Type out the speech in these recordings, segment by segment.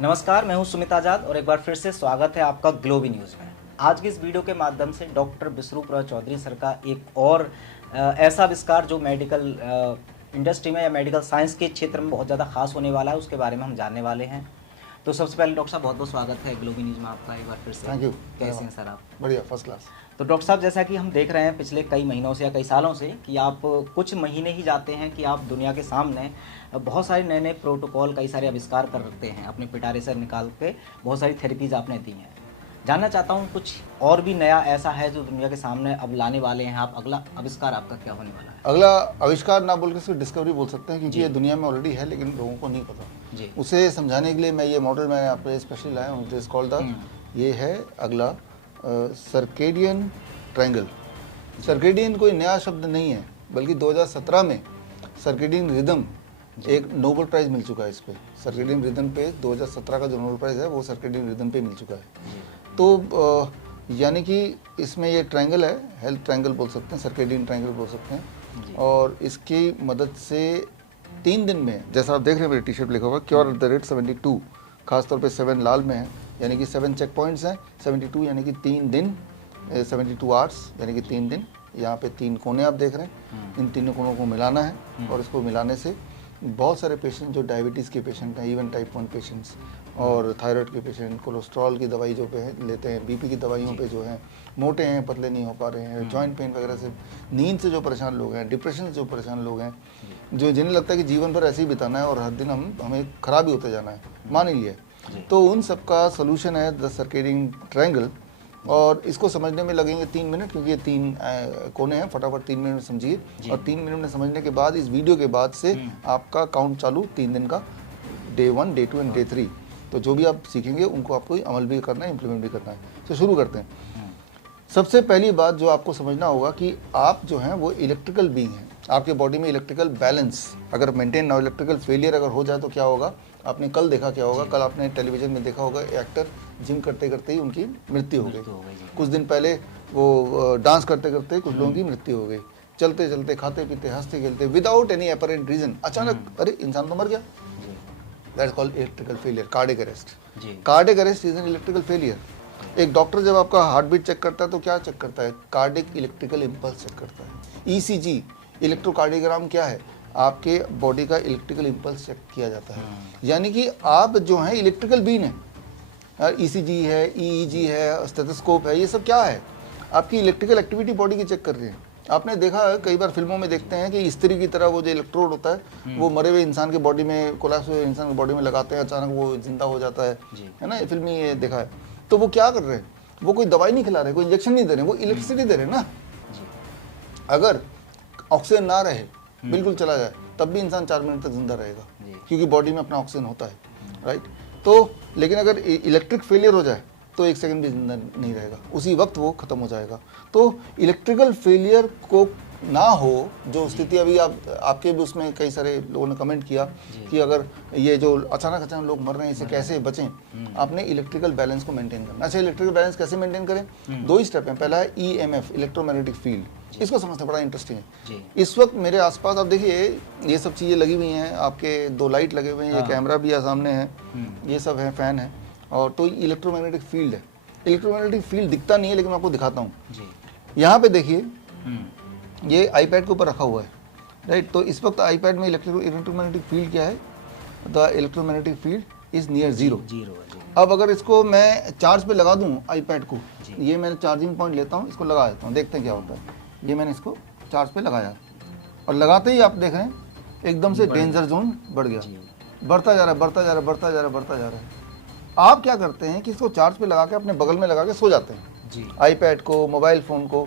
नमस्कार, मैं हूं सुमित आजाद और एक बार फिर से स्वागत है आपका ग्लोबी न्यूज़ में। आज की इस वीडियो के माध्यम से डॉक्टर बिसरूपुरा चौधरी सर का एक और ऐसा आविष्कार जो मेडिकल इंडस्ट्री में या मेडिकल साइंस के क्षेत्र में बहुत ज़्यादा खास होने वाला है, उसके बारे में हम जानने वाले हैं। तो सबसे पहले डॉक्टर साहब बहुत बहुत स्वागत है ग्लोबी न्यूज़ में आपका एक बार फिर से। Thank you. कैसे हैं सर आप? बढ़िया, फर्स्ट क्लास। तो डॉक्टर साहब, जैसा कि हम देख रहे हैं पिछले कई महीनों से या कई सालों से कि आप कुछ महीने ही जाते हैं कि आप दुनिया के सामने बहुत सारे नए नए प्रोटोकॉल, कई सारे आविष्कार करते हैं, अपने पिटारे से निकाल के बहुत सारी थेरेपीज आपने दी हैं। जानना चाहता हूँ कुछ और भी नया ऐसा है जो दुनिया के सामने अब लाने वाले हैं आप? अगला आविष्कार आपका क्या होने वाला है? अगला आविष्कार ना बोल के इसको डिस्कवरी बोल सकते हैं, क्योंकि ये दुनिया में ऑलरेडी है लेकिन लोगों को नहीं पता जी। उसे समझाने के लिए मैं ये मॉडल मैंने आपके स्पेशली लाया हूँ। इट इज कॉल्ड द, ये है अगला सर्केडियन ट्रायंगल। सर्केडियन कोई नया शब्द नहीं है, बल्कि 2017 में सर्केडियन रिदम एक नोबेल प्राइज मिल चुका है इस पे। सर्केडियन रिदम पे 2017 का जो नोबेल प्राइज है वो सर्केडियन रिदम पे मिल चुका है। तो यानी कि इसमें ये ट्रायंगल है, हेल्थ ट्रायंगल बोल सकते हैं, सर्केडियन ट्रायंगल बोल सकते हैं। और इसकी मदद से 3 दिन में, जैसा आप देख रहे हैं मेरी टी शर्ट लिखा हुआ क्योर एट द रेट 72, खासतौर पे 7 लाल में है, यानी कि 7 चेक पॉइंट्स हैं। 72 यानी कि 3 दिन, 72 आवर्स यानी कि 3 दिन। यहाँ पे 3 कोने आप देख रहे हैं, इन तीनों कोनों को मिलाना है और इसको मिलाने से बहुत सारे पेशेंट जो डायबिटीज़ के पेशेंट हैं, इवन टाइप 1 पेशेंट्स और थायराइड के पेशेंट, कोलेस्ट्रॉल की दवाई जो पे लेते हैं, बीपी की दवाइयों पे जो हैं, मोटे हैं, पतले नहीं हो पा रहे हैं, जॉइंट पेन वगैरह से, नींद से जो परेशान लोग हैं, डिप्रेशन से जो परेशान लोग हैं, जो जिन्हें लगता है कि जीवन भर ऐसे ही बिताना है और हर दिन हमें खराब ही होते जाना है, मान ही लिया, तो उन सब का सोल्यूशन है द सर्केडियन ट्रायंगल। और इसको समझने में लगेंगे 3 मिनट, क्योंकि ये 3 कोने हैं। फटाफट 3 मिनट में समझिए, और 3 मिनट में समझने के बाद इस वीडियो के बाद से आपका काउंट चालू 3 दिन का, डे 1, डे 2 एंड डे 3। तो जो भी आप सीखेंगे उनको आपको अमल भी करना है, इम्प्लीमेंट भी करना है। तो शुरू करते हैं। सबसे पहली बात जो आपको समझना होगा कि आप जो हैं वो इलेक्ट्रिकल बीइंग हैं। आपके बॉडी में इलेक्ट्रिकल बैलेंस अगर मेंटेन ना हो, इलेक्ट्रिकल फेलियर अगर हो जाए तो क्या होगा? आपने कल देखा क्या होगा? कल आपने टेलीविजन में देखा होगा एक्टर जिम करते करते ही उनकी मृत्यु हो गई। कुछ दिन पहले वो डांस करते करते कुछ लोगों की मृत्यु हो गई। चलते चलते, खाते पीते, हंसते खेलते, विदाउट एनी अपरेंट रीजन अचानक अरे इंसान तो मर गया। That's called electrical failure, cardiac arrest. Cardiac arrest is an electrical failure. एक डॉक्टर जब आपका हार्ट बीट चेक करता है तो क्या चेक करता है? कार्डियक इलेक्ट्रिकल इम्पल्स चेक करता है। ईसीजी, इलेक्ट्रोकार्डियोग्राम क्या है? आपके बॉडी का इलेक्ट्रिकल इम्पल्स चेक किया जाता है। यानी कि आप जो हैं इलेक्ट्रिकल बीन है। ईसीजी है, ईईजी है, स्टेथोस्कोप है, ये सब क्या है? आपकी इलेक्ट्रिकल एक्टिविटी बॉडी की चेक कर रही है। आपने देखा है, कई बार फिल्मों में देखते हैं कि स्त्री की तरह वो जो इलेक्ट्रोड होता है वो मरे हुए इंसान के बॉडी में, कोलैप्स हुए इंसान के बॉडी में लगाते हैं, अचानक वो जिंदा हो जाता है ना, फिल्म में ये देखा है। तो वो क्या कर रहे हैं? वो कोई दवाई नहीं खिला रहे, कोई इंजेक्शन नहीं दे रहे, वो इलेक्ट्रिसिटी दे रहे हैं ना। अगर ऑक्सीजन ना रहे, बिल्कुल चला जाए, तब भी इंसान 4 मिनट तक जिंदा रहेगा, क्योंकि बॉडी में अपना ऑक्सीजन होता है, राइट। तो लेकिन अगर इलेक्ट्रिक फेलियर हो जाए तो 1 सेकंड भी जिंदा नहीं रहेगा, उसी वक्त वो खत्म हो जाएगा। तो इलेक्ट्रिकल फेलियर को ना हो, जो स्थिति अभी आपके भी उसमें कई सारे लोगों ने कमेंट किया कि अगर ये जो अचानक लोग मर रहे हैं, इससे कैसे बचें? आपने इलेक्ट्रिकल बैलेंस को मेंटेन करना। अच्छा, इलेक्ट्रिकल बैलेंस कैसे मेंटेन करें? 2 ही स्टेप हैं। पहला है ईएमएफ, इलेक्ट्रोमैग्नेटिक फील्ड। इसको समझना बड़ा इंटरेस्टिंग है। इस वक्त मेरे आसपास आप देखिए ये सब चीज़ें लगी हुई हैं, आपके 2 लाइट लगे हुए हैं, ये कैमरा भी है सामने है, ये सब है, फैन है, और तो इलेक्ट्रोमैग्नेटिक फील्ड है। इलेक्ट्रोमैग्नेटिक फील्ड दिखता नहीं है, लेकिन मैं आपको दिखाता हूँ। यहाँ पे देखिए, ये आईपैड के ऊपर रखा हुआ है, राइट। तो इस वक्त आईपैड में इलेक्ट्रोमैग्नेटिक फील्ड क्या है? The electromagnetic field is near zero. अब अगर इसको मैं चार्ज पे लगा दूं आईपैड को, ये मैंने चार्जिंग पॉइंट लेता हूँ, इसको लगा देता हूँ, देखते हैं क्या होता है। ये मैंने इसको चार्ज पे लगाया और लगाते ही आप देख रहे हैं एकदम से डेंजर जोन बढ़ गया, बढ़ता जा रहा है, बढ़ता जा रहा है, बढ़ता जा रहा है, बढ़ता जा रहा है। आप क्या करते हैं कि इसको चार्ज पे लगा के अपने बगल में लगा के सो जाते हैं, आईपैड को, मोबाइल फ़ोन को।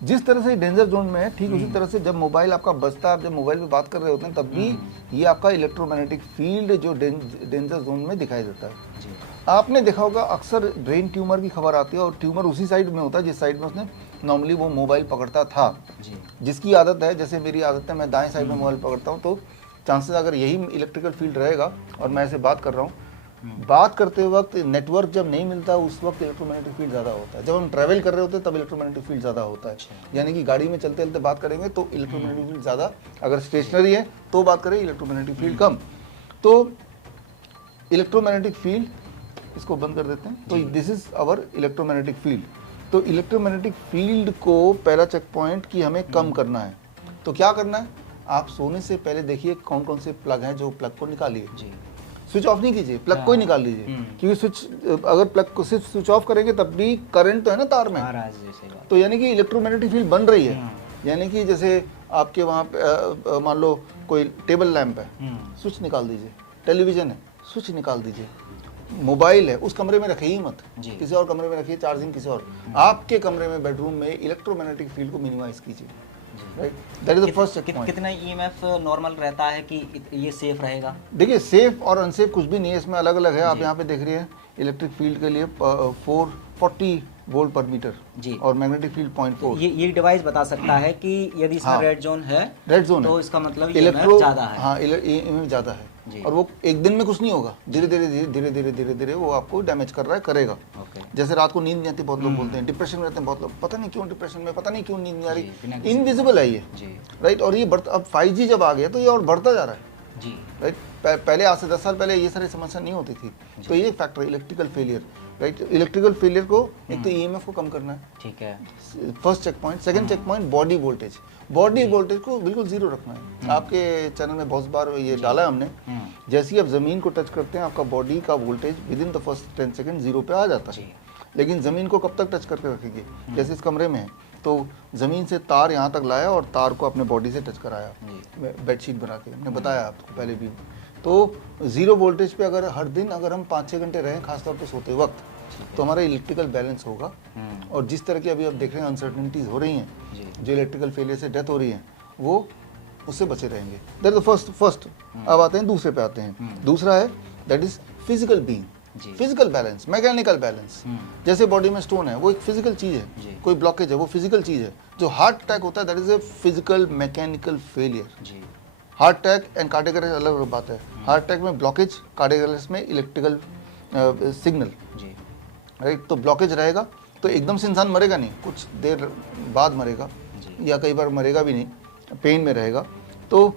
जिस तरह से डेंजर जोन में है, ठीक उसी तरह से जब मोबाइल आपका बजता है, आप जब मोबाइल पे बात कर रहे होते हैं, तब भी ये आपका इलेक्ट्रोमैग्नेटिक फील्ड जो डेंजर जोन में दिखाई देता है। आपने देखा होगा अक्सर ब्रेन ट्यूमर की खबर आती है, और ट्यूमर उसी साइड में होता है जिस साइड में उसने नॉर्मली वो मोबाइल पकड़ता था। जिसकी आदत है, जैसे मेरी आदत है, मैं दाएं साइड में मोबाइल पकड़ता हूँ, तो चांसेस अगर यही इलेक्ट्रिकल फील्ड रहेगा और मैं ऐसे बात कर रहा हूँ, बात करते वक्त नेटवर्क जब नहीं मिलता उस वक्त इलेक्ट्रोमैग्नेटिक फील्ड ज़्यादा होता है। जब हम ट्रैवल कर रहे होते हैं तब इलेक्ट्रोमैग्नेटिक फील्ड ज़्यादा होता है। यानी कि गाड़ी में चलते चलते बात करेंगे तो इलेक्ट्रोमैग्नेटिक फील्ड ज़्यादा, अगर स्टेशनरी है तो बात करें इलेक्ट्रोमैग्नेटिक फील्ड कम। तो इलेक्ट्रोमैग्नेटिक फील्ड, इसको बंद कर देते हैं। तो this is our electromagnetic field. तो इलेक्ट्रोमैग्नेटिक फील्ड को पहला चेक पॉइंट कि हमें कम करना है। तो क्या करना है, आप सोने से पहले देखिए कौन कौन से प्लग हैं, जो प्लग को निकालिए। स्विच ऑफ नहीं कीजिए, प्लग को ही निकाल लीजिए, क्योंकि स्विच अगर प्लग को सिर्फ स्विच ऑफ करेंगे तब भी करंट तो है ना तार में, तो यानी कि इलेक्ट्रोमैग्नेटिक फील्ड बन रही है। यानी कि जैसे आपके वहाँ पे मान लो कोई टेबल लैंप है, स्विच निकाल दीजिए, टेलीविजन है, स्विच निकाल दीजिए, मोबाइल है, उस कमरे में रखिए ही मत, किसी और कमरे में रखिए, चार्जिंग किसी और। आपके कमरे में, बेडरूम में इलेक्ट्रोमैग्नेटिक फील्ड को मिनिमाइज कीजिए। That is the first check point. कितना ईएमएफ नॉर्मल रहता है कि ये सेफ रहेगा? देखिए, सेफ और अनसेफ कुछ भी नहीं है, इसमें अलग अलग है। आप यहाँ पे देख रही है इलेक्ट्रिक फील्ड के लिए 440 वोल्ट पर मीटर जी, और मैग्नेटिक फील्ड 0.4। ये डिवाइस बता सकता है कि यदि इसमें रेड जोन है, रेड जोन तो है, इसका मतलब ईएमएफ ज्यादा है। हाँ, ईएमएफ ज्यादा है, और वो एक दिन में कुछ नहीं होगा, धीरे धीरे धीरे धीरे धीरे धीरे धीरे वो आपको डैमेज कर रहा है, करेगा। जैसे रात को नींद नहीं आती, बहुत लोग बोलते हैं, डिप्रेशन में रहते हैं बहुत लोग, पता नहीं क्यों डिप्रेशन में, पता नहीं क्यों नींद नहीं आ रही, इनविजिबल है ये, राइट। और ये अब 5G जब आ गया तो ये और बढ़ता जा रहा है जी, राइट। पहले आज से 10 साल पहले ये सारी समस्या नहीं होती थी। तो ये factor electrical failure, right. Electrical failure को एक तो ईएमएफ को कम करना है, ठीक है, first check point. Second check point body voltage, body voltage को बिल्कुल जीरो रखना है। आपके चैनल में बहुत बार ये डाला है हमने, जैसे ही आप जमीन को टच करते हैं आपका बॉडी का voltage with in the first 10 second zero पे आ जाता है। लेकिन जमीन को कब तक टच करके रखेंगे, जैसे इस कमरे में है तो जमीन से तार यहाँ तक लाया और तार को अपने बॉडी से टच कराया, बेडशीट बना के, हमने बताया आपको पहले भी। तो जीरो वोल्टेज पे अगर हर दिन अगर हम 5-6 घंटे रहें, खासतौर पे सोते वक्त, तो हमारा इलेक्ट्रिकल बैलेंस होगा। और जिस तरह की अभी आप देख रहे हैं अनसर्टेनिटीज हो रही हैं, जो इलेक्ट्रिकल फेलियर से डेथ हो रही है, वो उससे बचे रहेंगे। That is the first. अब आते हैं दूसरे पे आते हैं। दूसरा है that is physical being, physical balance, mechanical balance. जैसे बॉडी में स्टोन है, वो एक फिजिकल चीज है, कोई ब्लॉकेज है, वो फिजिकल चीज है। जो हार्ट अटैक होता है that is a physical mechanical failure. Heart attack and cardiac arrest अलग अलग बात है। हार्ट अटैक में ब्लॉकेज, कार्डियक अरेस्ट में इलेक्ट्रिकल सिग्नल, राइट। तो ब्लॉकेज रहेगा तो एकदम से इंसान मरेगा नहीं, कुछ देर बाद मरेगा, या कई बार मरेगा भी नहीं, पेन में रहेगा। तो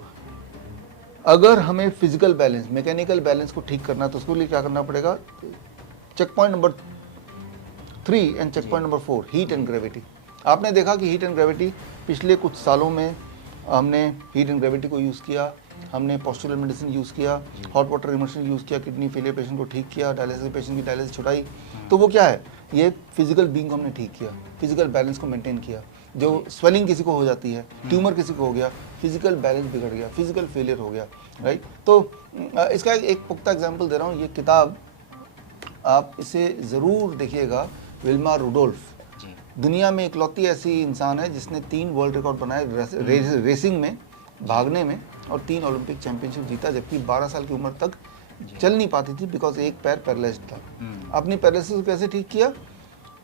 अगर हमें फिजिकल बैलेंस, मैकेनिकल बैलेंस को ठीक करना है तो उसके लिए क्या करना पड़ेगा? Check point number 3 and check point number 4, heat and gravity. आपने देखा कि हीट एंड ग्रेविटी पिछले कुछ सालों में हमने हीट एंड ग्रेविटी को यूज़ किया, हमने पोस्चुरल मेडिसिन यूज़ किया, हॉट वाटर इमर्शन यूज़ किया, किडनी फेलियर पेशेंट को ठीक किया, डायलिसिस पेशेंट की डायलिसिस छुड़ाई। तो वो क्या है? ये फिजिकल बीइंग को हमने ठीक किया, फिजिकल बैलेंस को मेंटेन किया। जो स्वेलिंग किसी को हो जाती है, ट्यूमर किसी को हो गया, फिजिकल बैलेंस बिगड़ गया, फिजिकल फेलियर हो गया, राइट। तो इसका एक पुख्ता एग्जांपल दे रहा हूँ। ये किताब आप इसे ज़रूर देखिएगा, विल्मा रुडोल्फ। दुनिया में इकलौती ऐसी इंसान है जिसने 3 वर्ल्ड रिकॉर्ड बनाए रेसिंग में, भागने में, और 3 ओलंपिक चैंपियनशिप जीता, जबकि 12 साल की उम्र तक चल नहीं पाती थी बिकॉज एक पैर पैरालाइज्ड था। अपनी पैरालिसिस को कैसे ठीक किया?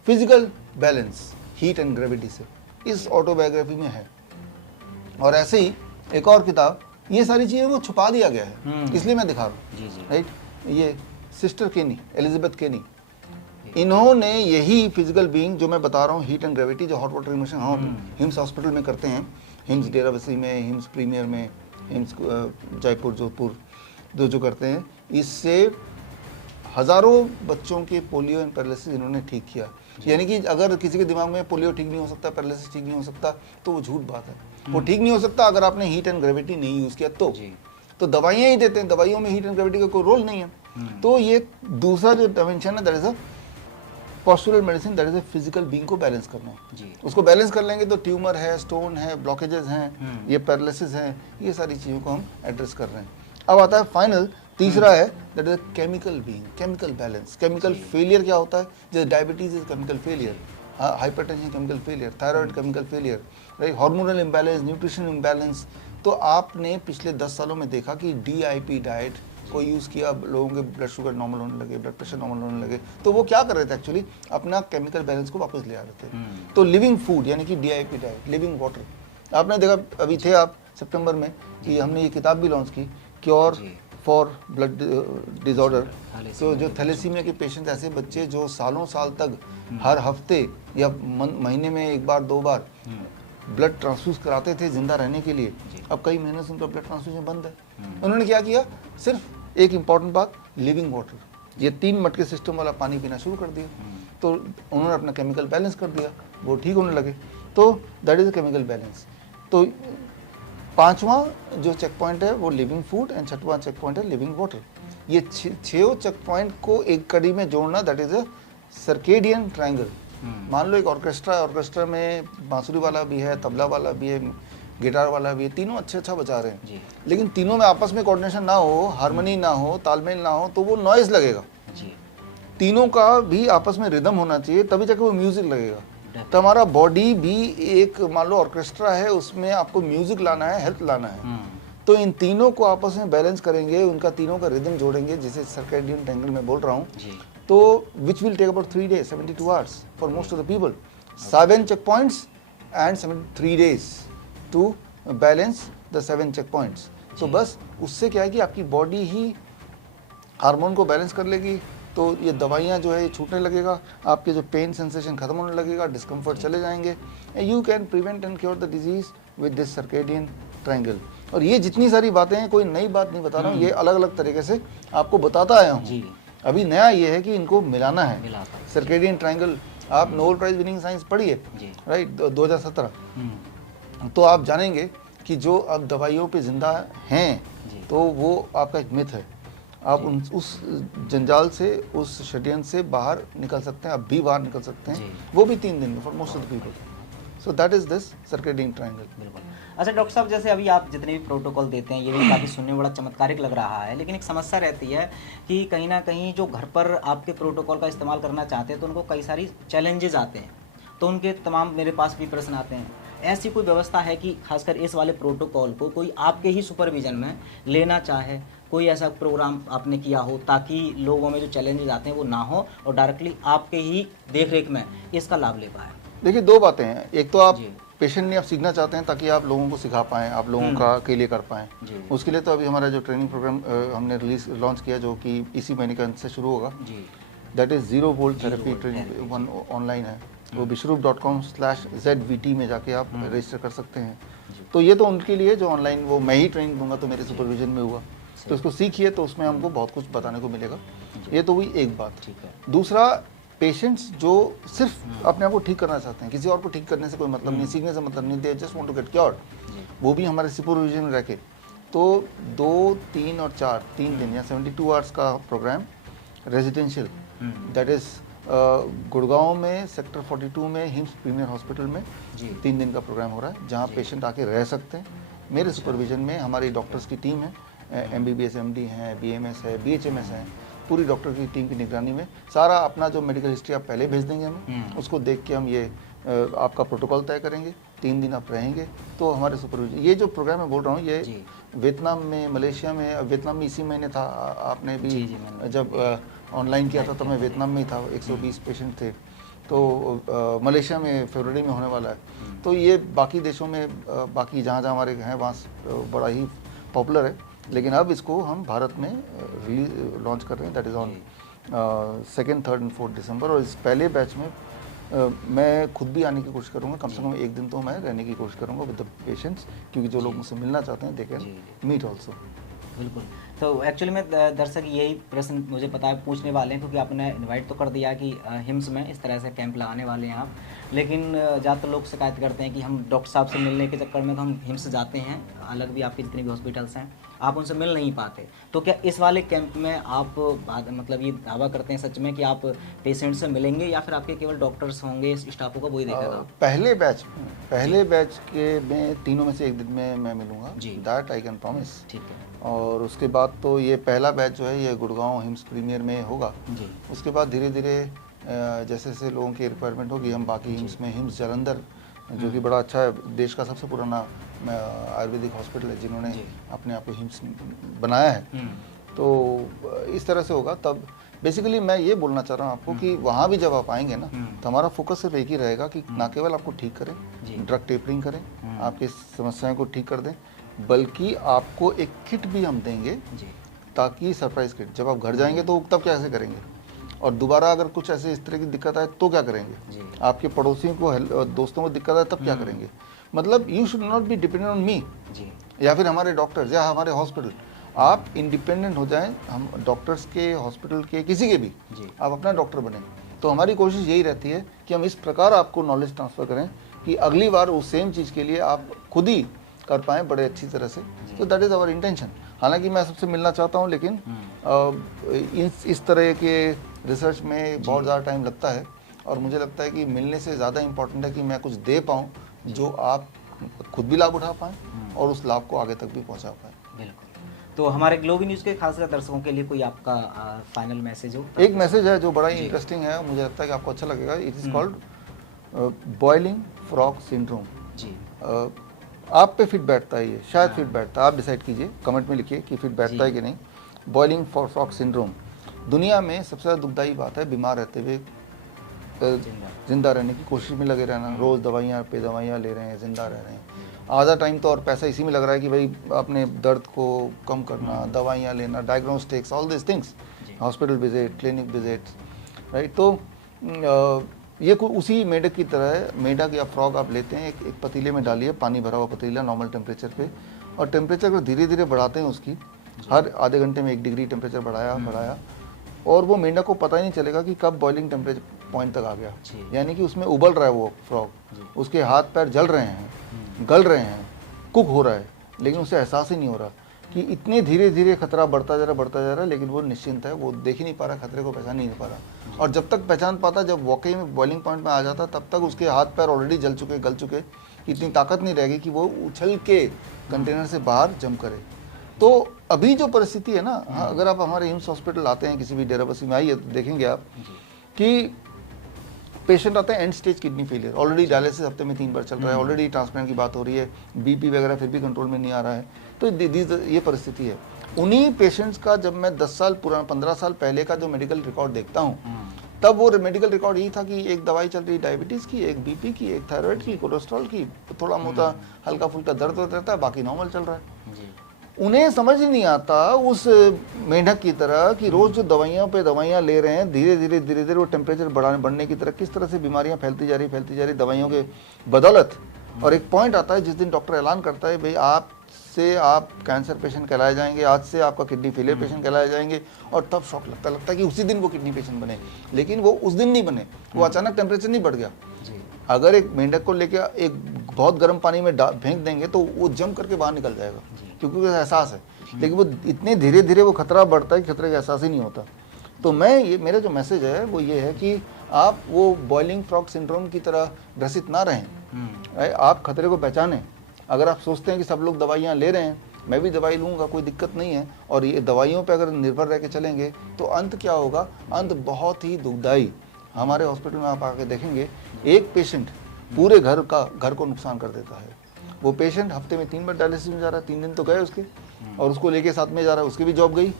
Physical balance, heat and gravity से। इस ऑटोबायोग्राफी में है। और ऐसे ही एक और किताब, ये सारी चीज़ें को छुपा दिया गया है, इसलिए मैं दिखा रहा हूँ, राइट। ये सिस्टर केनी, एलिजाबेथ केनी, इन्होंने यही फिजिकल बीइंग जो मैं बता रहा हूँ, हीट एंड ग्रेविटी, जो हॉट वाटर इमर्शन हम हिम्स हॉस्पिटल में करते हैं, हिम्स डेराबस्सी में, हिम्स प्रीमियर में, हिम्स जयपुर, जोधपुर, जो करते हैं, इससे हज़ारों बच्चों के पोलियो एंड पैरालिसिस इन्होंने ठीक किया। यानी कि अगर किसी के दिमाग में पोलियो ठीक नहीं हो सकता, पैरालिसिस ठीक नहीं हो सकता, तो वो झूठ बात है। वो ठीक नहीं हो सकता अगर आपने हीट एंड ग्रेविटी नहीं यूज़ किया तो दवाइयाँ ही देते हैं, दवाइयों में हीट एंड ग्रेविटी का कोई रोल नहीं है। तो ये दूसरा जो डायमेंशन है that is a postural medicine, that is a physical being को बैलेंस करना है। उसको बैलेंस कर लेंगे तो ट्यूमर है, स्टोन है, ब्लॉकेजेस हैं, ये पैरालिसिस हैं, ये सारी चीज़ों को हम एड्रेस कर रहे हैं। अब आता है फाइनल, तीसरा है that is chemical being, chemical balance. Chemical failure क्या होता है? जैसे diabetes is chemical failure, hypertension chemical failure, thyroid chemical failure, right, hormonal imbalance, nutrition imbalance. तो आपने पिछले 10 सालों में देखा कि DIP डाइट को यूज़ किया, लोगों के ब्लड शुगर नॉर्मल होने लगे, ब्लड प्रेशर नॉर्मल होने लगे। तो वो क्या कर रहे थे? एक्चुअली अपना केमिकल बैलेंस को वापस ले आ रहे थे। तो लिविंग फूड यानी कि DIP डाइट, लिविंग वाटर। आपने देखा अभी थे आप सितंबर में कि हमने ये किताब भी लॉन्च की, क्योर फॉर ब्लड डिसऑर्डर। तो जो थैलेसीमिया के पेशेंट, ऐसे बच्चे जो सालों साल तक हर हफ्ते या महीने में 1 बार 2 बार ब्लड ट्रांसफ्यूज कराते थे जिंदा रहने के लिए, अब कई महीने से उनका ब्लड ट्रांसफ्यूजन बंद है। उन्होंने क्या किया? सिर्फ एक इम्पॉर्टेंट बात, लिविंग वाटर। ये 3 मटके सिस्टम वाला पानी पीना शुरू कर दिया, तो उन्होंने अपना केमिकल बैलेंस कर दिया, वो ठीक होने लगे। तो दैट इज केमिकल बैलेंस। तो 5वां जो चेक पॉइंट है वो लिविंग फूड एंड 6वां चेक पॉइंट है लिविंग वाटर। ये 6 चेक पॉइंट को एक कड़ी में जोड़ना, that is a circadian triangle. मान लो एक ऑर्केस्ट्रा में बांसुरी वाला भी है, तबला वाला भी है, गिटार वाला भी है, तीनों अच्छा बजा रहे हैं, लेकिन तीनों में आपस में कोऑर्डिनेशन ना हो, हार्मनी ना हो, तालमेल ना हो, तो वो नॉइज लगेगा। तीनों का भी आपस में रिदम होना चाहिए, तभी जाके वो म्यूजिक लगेगा। तो हमारा बॉडी भी एक, मान लो ऑर्केस्ट्रा है, उसमें आपको म्यूजिक लाना है, हेल्थ लाना है, तो इन तीनों को आपस में बैलेंस करेंगे, उनका तीनों का रिदम जोड़ेंगे, जिसे सर्केडियन ट्रायंगल में बोल रहा हूँ। तो which will take about 3 days, 72 hours for most of the people, 7 check points and 73 days to balance the 7 check points. तो बस उससे क्या है कि आपकी बॉडी ही हार्मोन को बैलेंस कर लेगी, तो ये दवाइयाँ जो है ये छूटने लगेगा, आपके जो पेन सेंसेशन खत्म होने लगेगा, डिस्कम्फर्ट चले जाएंगे। You can prevent and cure the disease with this circadian triangle. और ये जितनी सारी बातें हैं, कोई नई बात नहीं बता रहा हूँ, ये अलग अलग तरीके से आपको बताता आया हूँ। अभी नया ये है कि इनको मिलाना है। सर्केडियन ट्रायंगल, आप नोबेल प्राइज विनिंग साइंस पढ़िए, राइट, 2017, तो आप जानेंगे कि जो अब दवाइयों पे जिंदा हैं, तो वो आपका एक मिथ है। आप उस जंजाल से, उस षड्यंत्र से बाहर निकल सकते हैं, अब भी बाहर निकल सकते हैं, वो भी 3 दिन में, for most of the people. So that is this circadian triangle. बिल्कुल। अच्छा डॉक्टर साहब, जैसे अभी आप जितने भी प्रोटोकॉल देते हैं, ये भी काफ़ी सुनने में बड़ा चमत्कारिक लग रहा है, लेकिन एक समस्या रहती है कि कहीं ना कहीं जो घर पर आपके प्रोटोकॉल का इस्तेमाल करना चाहते हैं, तो उनको कई सारी चैलेंजेस आते हैं, तो उनके तमाम मेरे पास भी प्रश्न आते हैं। ऐसी कोई व्यवस्था है कि खासकर इस वाले प्रोटोकॉल को कोई आपके ही सुपरविजन में लेना चाहे, कोई ऐसा प्रोग्राम आपने किया हो ताकि लोगों में जो चैलेंजेस आते हैं वो ना हो और डायरेक्टली आपके ही देखरेख में इसका लाभ ले पाए? देखिए, 2 बातें हैं। एक तो आप पेशेंटली आप सीखना चाहते हैं ताकि आप लोगों को सिखा पाएँ, आप लोगों का के लिए कर पाएँ। उसके लिए तो अभी हमारा जो ट्रेनिंग प्रोग्राम हमने लॉन्च किया, जो कि इसी महीने के अंत से शुरू होगा, that is 0 volt therapy training, online है, वो विश्वरूप.com/ZVT में जाके आप रजिस्टर कर सकते हैं। तो ये तो उनके लिए जो ऑनलाइन, वो मैं ही ट्रेनिंग दूंगा, तो मेरे सुपरविजन में हुआ, तो इसको सीखिए, तो उसमें हमको बहुत कुछ बताने को मिलेगा। ये तो हुई एक बात। दूसरा, पेशेंट्स जो सिर्फ अपने आप को ठीक करना चाहते हैं, किसी और को ठीक करने से कोई मतलब नहीं, सीखने से मतलब नहीं, they just want to get cured, वो भी हमारे सुपरविजन में रह के, तो 2, 3 और 4 3 दिन या 72 आवर्स का programme residential, that is Gurgaon में सेक्टर 42 में हिम्स प्रीमियर हॉस्पिटल में 3 दिन का प्रोग्राम हो रहा है, जहाँ पेशेंट आके रह सकते हैं। मेरे सुपरविजन में हमारी डॉक्टर्स की टीम है, MBBS MD हैं, BMS है, BHMS है, पूरी डॉक्टर की टीम की निगरानी में। सारा अपना जो मेडिकल हिस्ट्री आप पहले भेज देंगे हमें, उसको देख के हम ये आपका प्रोटोकॉल तय करेंगे, 3 दिन आप रहेंगे, तो हमारे सुपरविजन। ये जो प्रोग्राम मैं बोल रहा हूँ, ये वियतनाम में, मलेशिया में, वियतनाम में इसी महीने था, आपने भी जब ऑनलाइन किया था तो मैं वियतनाम में ही था, 120 पेशेंट थे, तो मलेशिया में फरवरी में होने वाला है। तो ये बाकी देशों में, बाकी जहाँ जहाँ हमारे हैं वहाँ बड़ा ही पॉपुलर है, लेकिन अब इसको हम भारत में लॉन्च कर रहे हैं, that is on 2nd, 3rd and 4th दिसंबर। और इस पहले बैच में मैं खुद भी आने की कोशिश करूँगा, कम से कम 1 दिन तो मैं रहने की कोशिश करूँगा विद द पेशेंट्स, क्योंकि जो लोग मुझसे मिलना चाहते हैं दे कैन मीट ऑल्सो। बिल्कुल। तो एक्चुअली में दर्शक यही प्रश्न मुझे पता है पूछने वाले हैं, क्योंकि आपने इनवाइट तो कर दिया कि हिम्स में इस तरह से कैंप लगाने वाले हैं आप, लेकिन ज़्यादातर लोग शिकायत करते हैं कि हम डॉक्टर साहब से मिलने के चक्कर में तो हम हिम्स जाते हैं, अलग भी आपके जितने भी हॉस्पिटल्स हैं, आप उनसे मिल नहीं पाते। तो क्या इस वाले कैंप में आप मतलब ये दावा करते हैं सच में कि आप पेशेंट से मिलेंगे, या फिर आपके केवल डॉक्टर्स होंगे, स्टाफ होगा, वही देखेगा? पहले बैच के में तीनों में से 1 दिन में मैं मिलूंगा, दैट आई कैन प्रॉमिस। ठीक है। और उसके बाद तो ये पहला बैच जो है ये गुड़गांव हिम्स प्रीमियर में होगा। उसके बाद धीरे धीरे जैसे जैसे लोगों की रिक्वायरमेंट होगी, हम बाकी हिम्स में, हिम्स जालंधर जो कि बड़ा अच्छा है, देश का सबसे पुराना आयुर्वेदिक हॉस्पिटल है, जिन्होंने अपने आप को हिम्स बनाया है, तो इस तरह से होगा। तब बेसिकली मैं ये बोलना चाह रहा हूँ आपको कि वहाँ भी जब आप आएंगे ना, तो हमारा फोकस सिर्फ एक ही रहेगा कि ना केवल आपको ठीक करें, ड्रग टेपरिंग करें, आपकी समस्याओं को ठीक कर दें, बल्कि आपको एक किट भी हम देंगे, ताकि सरप्राइज किट, जब आप घर जाएंगे तो तब कैसे करेंगे, और दोबारा अगर कुछ ऐसे इस तरह की दिक्कत आए तो क्या करेंगे, आपके पड़ोसियों को, दोस्तों को दिक्कत आए तब क्या करेंगे। मतलब you should not be dependent on me या फिर हमारे डॉक्टर्स या हमारे हॉस्पिटल। आप इंडिपेंडेंट हो जाएं, हम डॉक्टर्स के, हॉस्पिटल के, किसी के भी, जी। आप अपना डॉक्टर बने। तो हमारी कोशिश यही रहती है कि हम इस प्रकार आपको नॉलेज ट्रांसफ़र करें कि अगली बार उस सेम चीज़ के लिए आप खुद ही कर पाएँ बड़े अच्छी तरह से। तो दैट इज़ आवर इंटेंशन। हालांकि मैं सबसे मिलना चाहता हूं, लेकिन इस तरह के रिसर्च में बहुत ज़्यादा टाइम लगता है, और मुझे लगता है कि मिलने से ज़्यादा इम्पोर्टेंट है कि मैं कुछ दे पाऊँ जो आप खुद भी लाभ उठा पाएँ और उस लाभ को आगे तक भी पहुँचा पाएँ। बिल्कुल। तो हमारे ग्लोबी न्यूज़ के खासकर दर्शकों के लिए कोई आपका फाइनल मैसेज हो? एक मैसेज है जो बड़ा ही इंटरेस्टिंग है, मुझे लगता है कि आपको अच्छा लगेगा। It is called boiling frog syndrome. जी। आप पे फिट बैठता है ये, शायद फिट बैठता है, आप डिसाइड कीजिए, कमेंट में लिखिए कि फिट बैठता है कि नहीं। बॉइलिंग फॉर फ्रॉग सिंड्रोम दुनिया में सबसे ज़्यादा दुखदाई बात है। बीमार रहते हुए जिंदा रहने की कोशिश में लगे रहना, रोज़ दवाइयाँ पे दवाइयाँ ले रहे हैं, जिंदा रह रहे हैं। आधा टाइम तो और पैसा इसी में लग रहा है कि भाई अपने दर्द को कम करना, दवाइयाँ लेना, diagnostics, all this things, hospital visit, clinic visits, right. तो ये उसी मेढक की तरह है। मेढक या फ्रॉग आप लेते हैं, एक पतीले में डालिए, पानी भरा हुआ पतीला नॉर्मल टेम्परेचर पे, और टेम्परेचर को धीरे धीरे बढ़ाते हैं उसकी, हर आधे घंटे में 1 डिग्री टेम्परेचर बढ़ाया, और वो मेंढक को पता ही नहीं चलेगा कि कब बॉइलिंग टेम्परेचर पॉइंट तक आ गया। यानी कि उसमें उबल रहा है वो फ्रॉग, उसके हाथ पैर जल रहे हैं, गल रहे हैं, कुक हो रहा है, लेकिन उसे एहसास ही नहीं हो रहा कि इतने धीरे धीरे खतरा बढ़ता जा रहा है, लेकिन वो निश्चिंत है, वो देख ही नहीं पा रहा, खतरे को पहचान नहीं पा रहा। और जब तक पहचान पाता, जब वाकई में बॉइलिंग पॉइंट में आ जाता, तब तक उसके हाथ पैर ऑलरेडी जल चुके, गल चुके, इतनी ताकत नहीं रहेगी कि वो उछल के कंटेनर से बाहर जंप करे। तो अभी जो परिस्थिति है ना, अगर आप हमारे एम्स हॉस्पिटल आते हैं, किसी भी डेराबस्सी में आइए, तो देखेंगे आप कि पेशेंट आते हैं and stage kidney failure, already dialysis हफ्ते में 3 बार चल रहा है, ऑलरेडी ट्रांसप्लांट की बात हो रही है, बीपी वगैरह फिर भी कंट्रोल में नहीं आ रहा है। तो ये परिस्थिति है। उन्हीं पेशेंट्स का जब मैं 10 साल पुराना, 15 साल पहले का जो मेडिकल रिकॉर्ड देखता हूँ, तब वो मेडिकल रिकॉर्ड यही था कि एक दवाई चल रही डायबिटीज़ की, एक बीपी की, एक थायराइड की, कोलेस्ट्रॉल की, थोड़ा मोटा हल्का फुल्का दर्द रहता है, बाकी नॉर्मल चल रहा है। उन्हें समझ नहीं आता उस मेंढक की तरह कि रोज जो दवाइयाँ पे दवाइयाँ ले रहे हैं, धीरे धीरे वो टेम्परेचर बढ़ने की तरह किस तरह से बीमारियाँ फैलती जा रही दवाइयों के बदौलत। और एक पॉइंट आता है जिस दिन डॉक्टर ऐलान करता है, भाई आप कैंसर पेशेंट कहलाए जाएंगे, आज से आपका किडनी फेलियर पेशेंट कहलाए जाएंगे, और तब शौक लगता है कि उसी दिन वो किडनी पेशेंट बने। लेकिन वो उस दिन नहीं बने, वो अचानक टेम्परेचर नहीं बढ़ गया। अगर एक मेंढक को लेके एक बहुत गर्म पानी में फेंक देंगे तो वो जंप करके बाहर निकल जाएगा, क्योंकि उसका एहसास है। लेकिन वो इतने धीरे धीरे वो खतरा बढ़ता है कि खतरे का एहसास ही नहीं होता। तो मेरा जो मैसेज है वो ये है कि आप वो बॉइलिंग फ्रॉग सिंड्रोम की तरह ग्रसित ना रहें। आप खतरे को पहचानें। अगर आप सोचते हैं कि सब लोग दवाइयाँ ले रहे हैं, मैं भी दवाई लूँगा, कोई दिक्कत नहीं है, और ये दवाइयों पे अगर निर्भर रह के चलेंगे तो अंत क्या होगा? अंत बहुत ही दुखदाई। हमारे हॉस्पिटल में आप आके देखेंगे, एक पेशेंट पूरे घर को नुकसान कर देता है। वो पेशेंट हफ्ते में 3 बार डायलिसिस में जा रहा है, 3 दिन तो गए उसके, और उसको लेके साथ में जा रहा है, उसकी भी जॉब गई,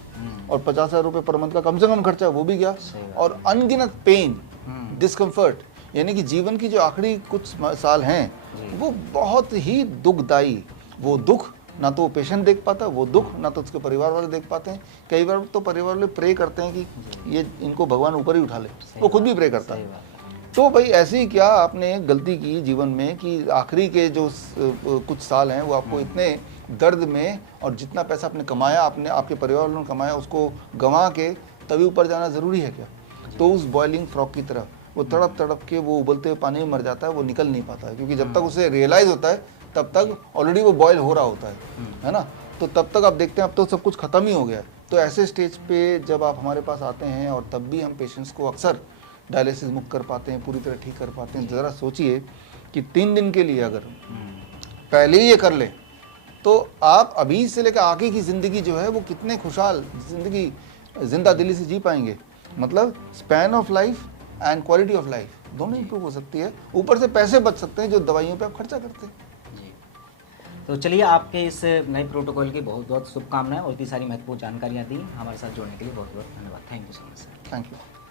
और 50,000 रुपये पर मंथ का कम से कम खर्चा वो भी गया, और अनगिनत पेन, डिस्कम्फर्ट, यानी कि जीवन की जो आखिरी कुछ साल हैं वो बहुत ही दुखदाई। वो दुख ना तो पेशेंट देख पाता, वो दुख ना तो उसके परिवार वाले देख पाते हैं। कई बार तो परिवार वाले प्रे करते हैं कि ये इनको भगवान ऊपर ही उठा ले, वो खुद भी प्रे करता है। तो भाई ऐसे ही क्या आपने गलती की जीवन में कि आखिरी के जो कुछ साल हैं वो आपको इतने दर्द में, और जितना पैसा आपने कमाया, आपने आपके परिवार वालों ने कमाया, उसको गंवा के तभी ऊपर जाना ज़रूरी है क्या? तो उस बॉइलिंग फ्रॉग की तरह वो तड़प के वो उबलते हुए पानी में मर जाता है, वो निकल नहीं पाता है, क्योंकि जब तक उसे रियलाइज़ होता है तब तक ऑलरेडी वो बॉयल हो रहा होता है ना। तो तब तक आप देखते हैं अब तो सब कुछ ख़त्म ही हो गया है। तो ऐसे स्टेज पे जब आप हमारे पास आते हैं, और तब भी हम पेशेंट्स को अक्सर डायलिसिस मुक्त कर पाते हैं, पूरी तरह ठीक कर पाते हैं। ज़रा सोचिए कि 3 दिन के लिए अगर पहले ही ये कर ले, तो आप अभी से लेकर आगे की ज़िंदगी जो है वो कितने खुशहाल ज़िंदगी जिंदा दिली से जी पाएंगे। मतलब span of life and quality of life दोनों इंप्रूव हो सकती है। ऊपर से पैसे बच सकते हैं जो दवाइयों पे आप खर्चा करते हैं। जी, तो चलिए, आपके इस नए प्रोटोकॉल की बहुत बहुत शुभकामनाएं, और इतनी सारी महत्वपूर्ण जानकारियाँ दी। हमारे साथ जुड़ने के लिए बहुत बहुत धन्यवाद। Thank you so much sir. Thank you.